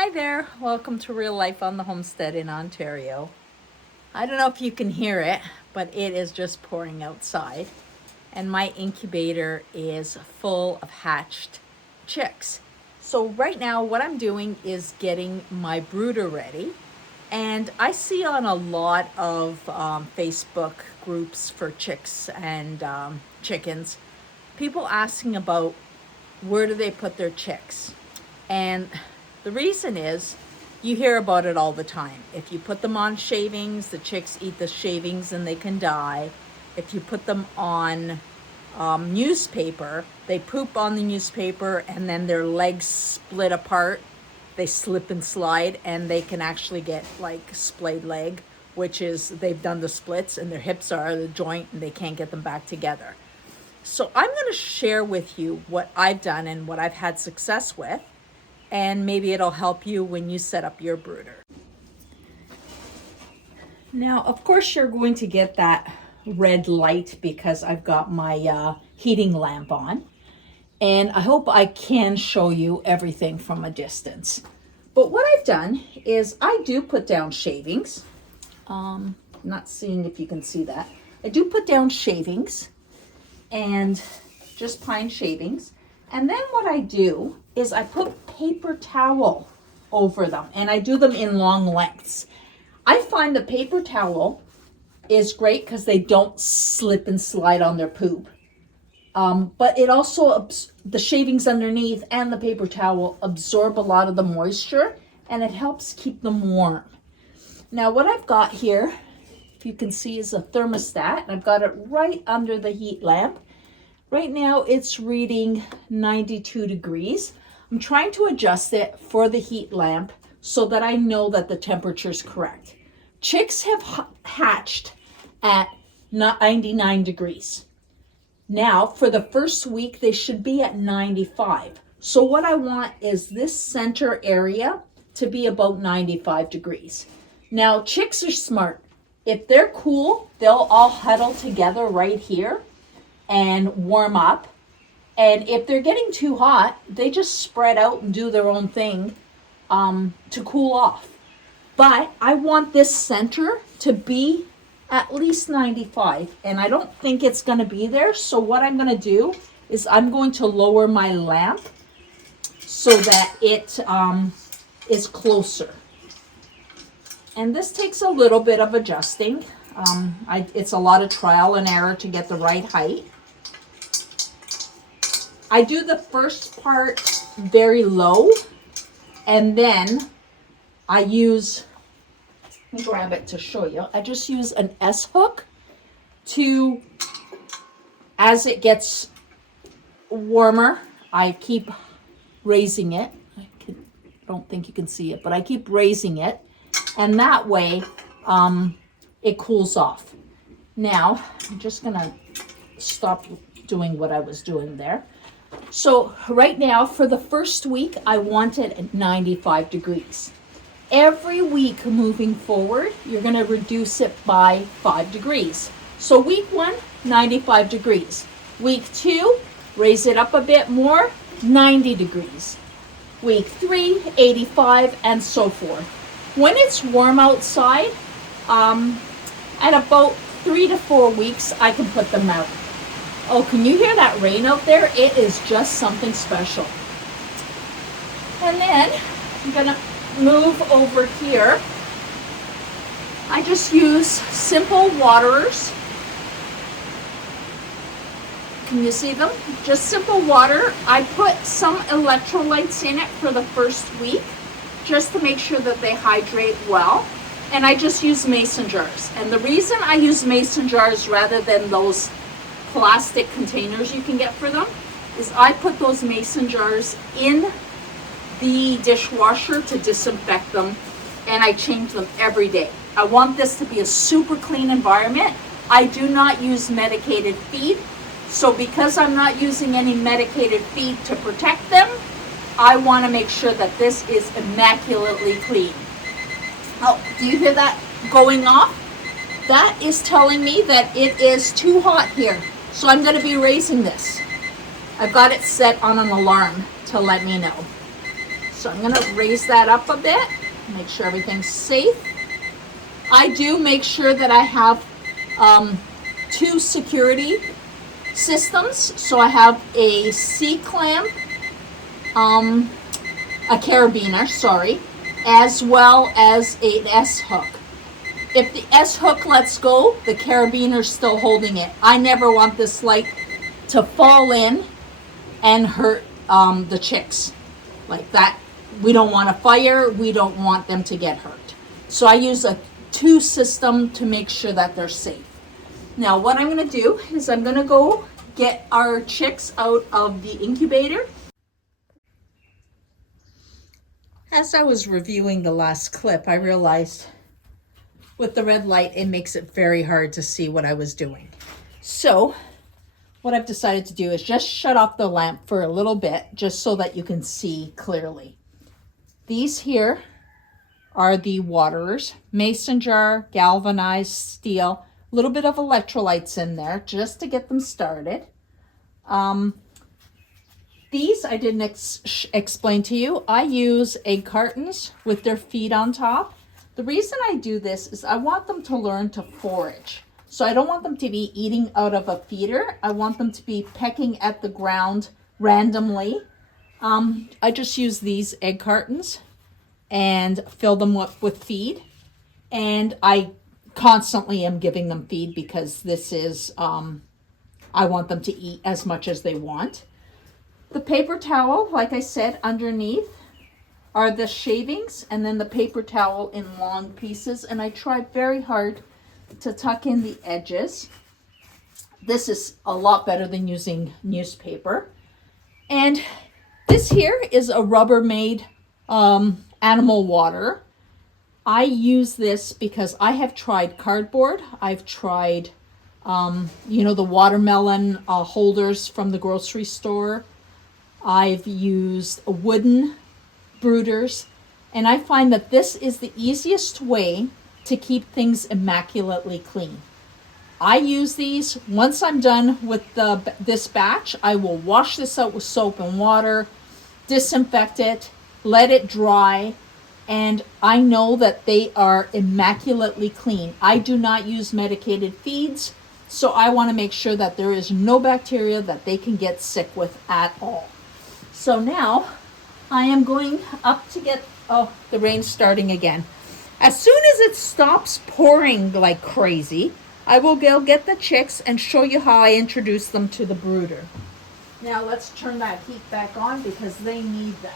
Hi there, welcome to Real Life on the Homestead in Ontario. I don't know if you can hear it, but it is just pouring outside. And my incubator is full of hatched chicks. So right now what I'm doing is getting my brooder ready. And I see on a lot of Facebook groups for chicks and chickens, people asking about where do they put their chicks. And the reason is you hear about it all the time. If you put them on shavings, the chicks eat the shavings and they can die. If you put them on newspaper, they poop on the newspaper and then their legs split apart. They slip and slide and they can actually get like splayed leg, which is they've done the splits and their hips are the joint and they can't get them back together. So I'm going to share with you what I've done and what I've had success with, and maybe it'll help you when you set up your brooder. Now, of course, you're going to get that red light because I've got my heating lamp on, and I hope I can show you everything from a distance. But what I've done is I do put down shavings. Not seeing if you can see that. I do put down shavings and just pine shavings. And then what I do is I put paper towel over them, and I do them in long lengths. I find the paper towel is great because they don't slip and slide on their poop. But it also, the shavings underneath and the paper towel absorb a lot of the moisture, and it helps keep them warm. Now what I've got here, if you can see, is a thermostat, and I've got it right under the heat lamp. Right now it's reading 92 degrees. I'm trying to adjust it for the heat lamp so that I know that the temperature is correct. Chicks have hatched at 99 degrees. Now for the first week they should be at 95. So what I want is this center area to be about 95 degrees. Now chicks are smart. If they're cool, they'll all huddle together right here and warm up. And if they're getting too hot, they just spread out and do their own thing to cool off. But I want this center to be at least 95, and I don't think it's going to be there. So what I'm going to do is I'm going to lower my lamp so that it is closer. And this takes a little bit of adjusting. It's a lot of trial and error to get the right height. I do the first part very low, and then I use, let me grab it to show you. I just use an S hook to, as it gets warmer, I keep raising it. I don't think you can see it, but I keep raising it, and that way it cools off. Now, I'm just gonna stop doing what I was doing there. So right now for the first week, I want it at 95 degrees. Every week moving forward, you're going to reduce it by 5 degrees. So week 1, 95 degrees. Week 2, raise it up a bit more, 90 degrees. Week 3, 85, and so forth. When it's warm outside, at about 3 to 4 weeks, I can put them out. Oh, can you hear that rain out there? It is just something special. And then I'm gonna move over here. I just use simple waterers. Can you see them? Just simple water. I put some electrolytes in it for the first week, just to make sure that they hydrate well. And I just use mason jars. And the reason I use mason jars rather than those plastic containers you can get for them is I put those mason jars in the dishwasher to disinfect them, and I change them every day. I want this to be a super clean environment. I do not use medicated feed, so because I'm not using any medicated feed to protect them, I want to make sure that this is immaculately clean. Oh, do you hear that going off? That is telling me that it is too hot here. So I'm going to be raising this. I've got it set on an alarm to let me know. So I'm gonna raise that up a bit, make sure everything's safe. I do make sure that I have 2 security systems. So I have a C-clamp, a carabiner, sorry, as well as an S-hook. If the S-hook lets go, the carabiner's still holding it. I never want this light to fall in and hurt the chicks like that. We don't want a fire. We don't want them to get hurt. So I use a 2 system to make sure that they're safe. Now what I'm going to do is I'm going to go get our chicks out of the incubator. As I was reviewing the last clip, I realized with the red light, it makes it very hard to see what I was doing. So what I've decided to do is just shut off the lamp for a little bit, just so that you can see clearly. These here are the waterers, mason jar, galvanized steel, a little bit of electrolytes in there just to get them started. These I didn't explain to you. I use egg cartons with their feet on top. The reason I do this is I want them to learn to forage. So I don't want them to be eating out of a feeder. I want them to be pecking at the ground randomly. I just use these egg cartons and fill them up with feed. And I constantly am giving them feed because this is, I want them to eat as much as they want. The paper towel, like I said, underneath are the shavings, and then the paper towel in long pieces. And I try very hard to tuck in the edges. This is a lot better than using newspaper. And this here is a Rubbermaid animal water. I use this because I have tried cardboard. I've tried, the watermelon holders from the grocery store. I've used wooden Brooders, and I find that this is the easiest way to keep things immaculately clean. I use these. Once I'm done with this batch, I will wash this out with soap and water, disinfect it, let it dry, and I know that they are immaculately clean. I do not use medicated feeds, so I want to make sure that there is no bacteria that they can get sick with at all. So now I am going up to get, the rain's starting again. As soon as it stops pouring like crazy, I will go get the chicks and show you how I introduce them to the brooder. Now let's turn that heat back on because they need that.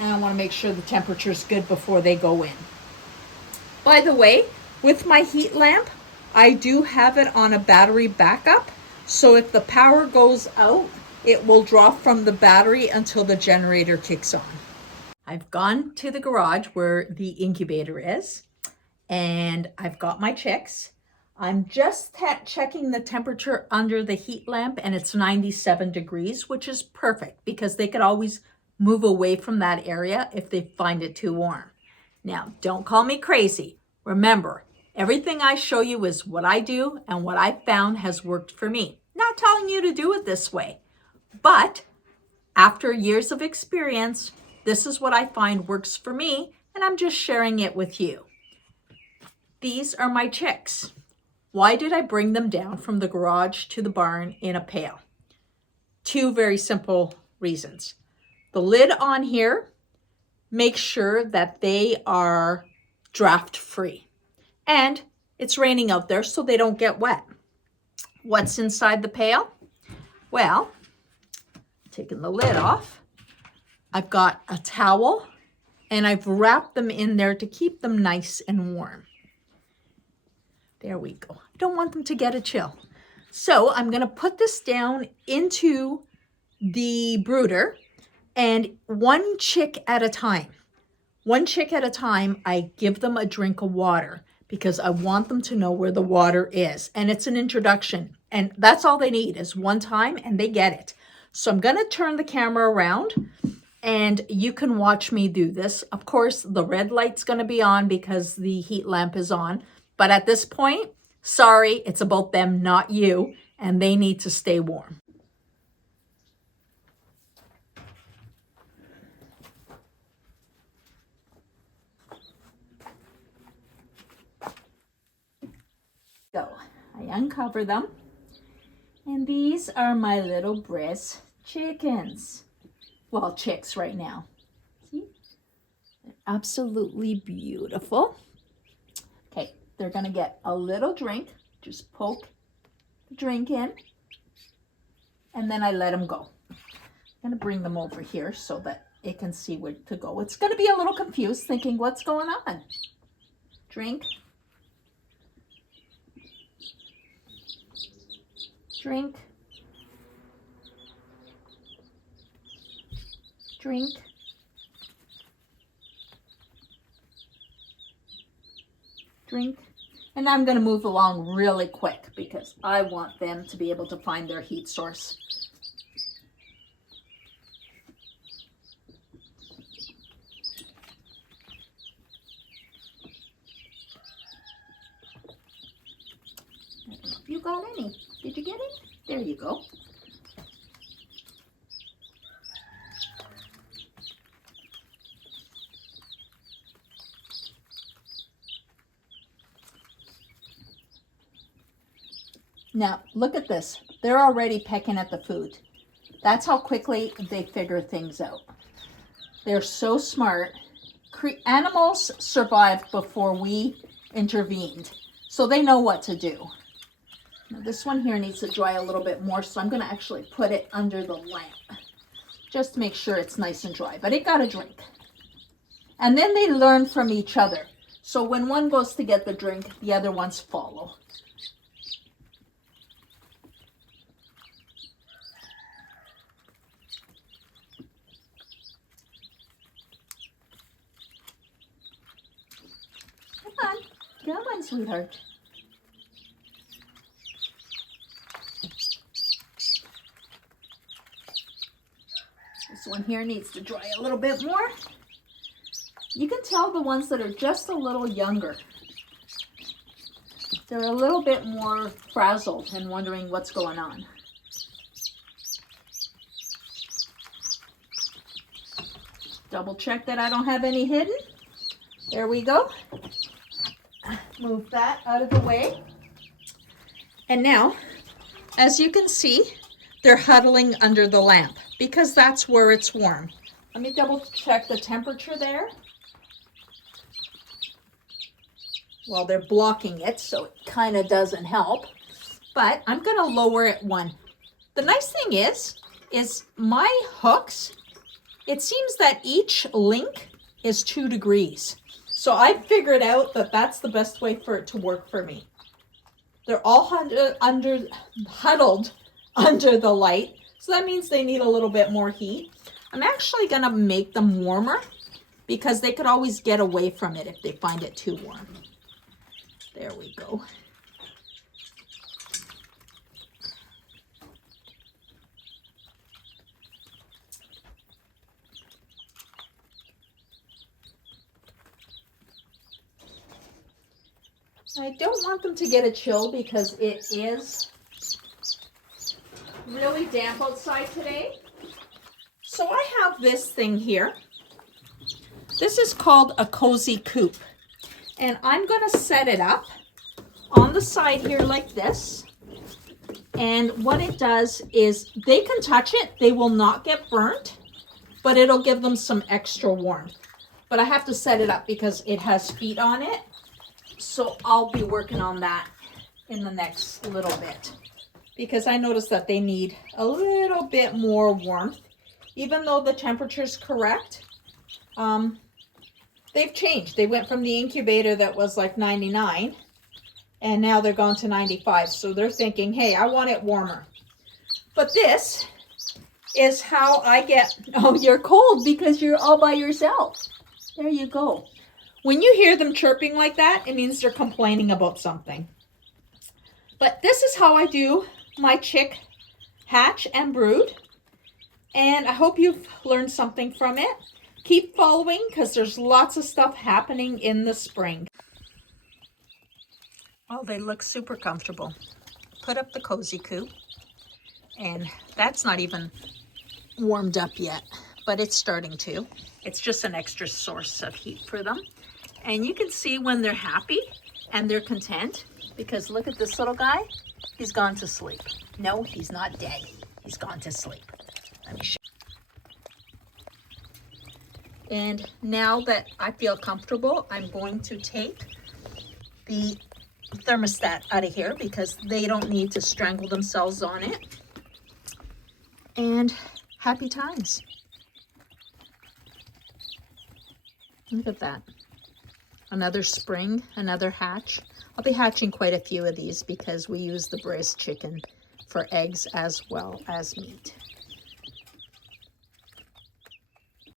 And I want to make sure the temperature is good before they go in. By the way, with my heat lamp, I do have it on a battery backup. So if the power goes out, it will draw from the battery until the generator kicks on. I've gone to the garage where the incubator is, and I've got my chicks. I'm just checking the temperature under the heat lamp, and it's 97 degrees, which is perfect because they could always move away from that area if they find it too warm. Now, don't call me crazy. Remember, everything I show you is what I do and what I found has worked for me. Not telling you to do it this way. But after years of experience, this is what I find works for me, and I'm just sharing it with you. These are my chicks. Why did I bring them down from the garage to the barn in a pail? 2 very simple reasons. The lid on here makes sure that they are draft free. And it's raining out there, so they don't get wet. What's inside the pail? Well, taking the lid off, I've got a towel, and I've wrapped them in there to keep them nice and warm. There we go. I don't want them to get a chill. So I'm going to put this down into the brooder, and 1 chick at a time. 1 chick at a time, I give them a drink of water because I want them to know where the water is. And it's an introduction. And that's all they need is 1 time, and they get it. So I'm going to turn the camera around, and you can watch me do this. Of course, the red light's going to be on because the heat lamp is on. But at this point, sorry, it's about them, not you, and they need to stay warm. uncover them. And these are my little Briss chickens. Well, chicks right now. See? They're absolutely beautiful. Okay, they're gonna get a little drink. Just poke the drink in. And then I let them go. I'm gonna bring them over here so that it can see where to go. It's gonna be a little confused thinking, what's going on? Drink. Drink. Drink. Drink. And I'm going to move along really quick because I want them to be able to find their heat source. I don't know if you got any. Did you get any? There you go. Now, look at this. They're already pecking at the food. That's how quickly they figure things out. They're so smart. Animals survived before we intervened, so they know what to do. Now, this one here needs to dry a little bit more, so I'm going to actually put it under the lamp just to make sure it's nice and dry. But it got a drink. And then they learn from each other. So when one goes to get the drink, the other ones follow. Come on, sweetheart. This one here needs to dry a little bit more. You can tell the ones that are just a little younger. They're a little bit more frazzled and wondering what's going on. Double check that I don't have any hidden. There we go. Move that out of the way. And now, as you can see, they're huddling under the lamp because that's where it's warm. Let me double check the temperature there. Well, they're blocking it, so it kind of doesn't help. But I'm going to lower it one. The nice thing is my hooks, it seems that each link is 2 degrees. So I figured out that that's the best way for it to work for me. They're all huddled under the light. So that means they need a little bit more heat. I'm actually going to make them warmer because they could always get away from it if they find it too warm. There we go. I don't want them to get a chill because it is really damp outside today. So I have this thing here. This is called a cozy coop. And I'm going to set it up on the side here like this. And what it does is they can touch it. They will not get burnt, but it'll give them some extra warmth. But I have to set it up because it has feet on it. So I'll be working on that in the next little bit because I noticed that they need a little bit more warmth. Even though the temperature is correct, they've changed. They went from the incubator that was like 99 and now they're gone to 95. So they're thinking, hey, I want it warmer. But this is how I get, oh, you're cold because you're all by yourself. There you go. When you hear them chirping like that, it means they're complaining about something. But this is how I do my chick hatch and brood. And I hope you've learned something from it. Keep following because there's lots of stuff happening in the spring. Oh, they look super comfortable. Put up the cozy coop. And that's not even warmed up yet, but it's starting to. It's just an extra source of heat for them. And you can see when they're happy and they're content, because look at this little guy. He's gone to sleep. No, he's not dead. He's gone to sleep. Let me show you. And now that I feel comfortable, I'm going to take the thermostat out of here because they don't need to strangle themselves on it. And happy times. Look at that. Another spring, another hatch. I'll be hatching quite a few of these because we use the braised chicken for eggs as well as meat.